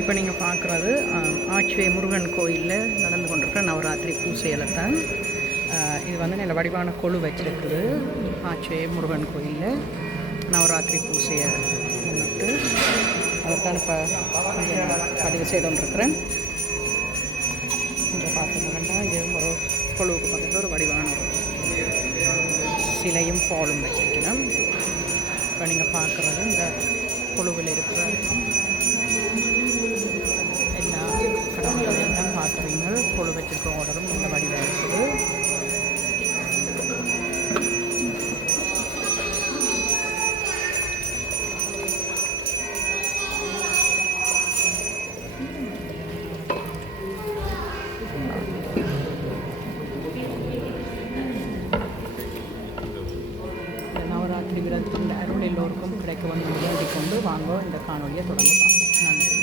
இப்போ நீங்கள் பார்க்குறது ஆச்சுவே முருகன் கோயிலில் நடந்து கொண்டிருக்கிற நவராத்திரி பூசையில் தான். இது வந்து நல்ல வடிவான கொழு வச்சிருக்குது. ஆச்சுவே முருகன் கோயிலில் நவராத்திரி பூசையை முன்னிட்டு அதைத்தான் இப்போ பதிவு செய்து கொண்டிருக்கிறேன். இங்கே பார்த்தீங்கன்னா இது ஒரு கொழுவுக்கு பக்கத்தில் ஒரு வடிவான சிலையும் ஃபாலும் வச்சிருக்கணும். இப்போ நீங்கள் பார்க்குறது இந்த கொழுவில் இருக்கிற எல்லா கடவுள்களையும் தான் பார்க்குறீங்க. கொழு வச்சிருக்க ஆர்டரும் இந்த வடிவாக இருக்குது. நவராத்திரி விரதத்தின் அருள் எல்லோருக்கும் கிடைக்க வேண்டும் வேண்டிக் கொண்டு வாங்க இந்த காணொலியை தொடர்ந்து பார்ப்போம். நன்றி.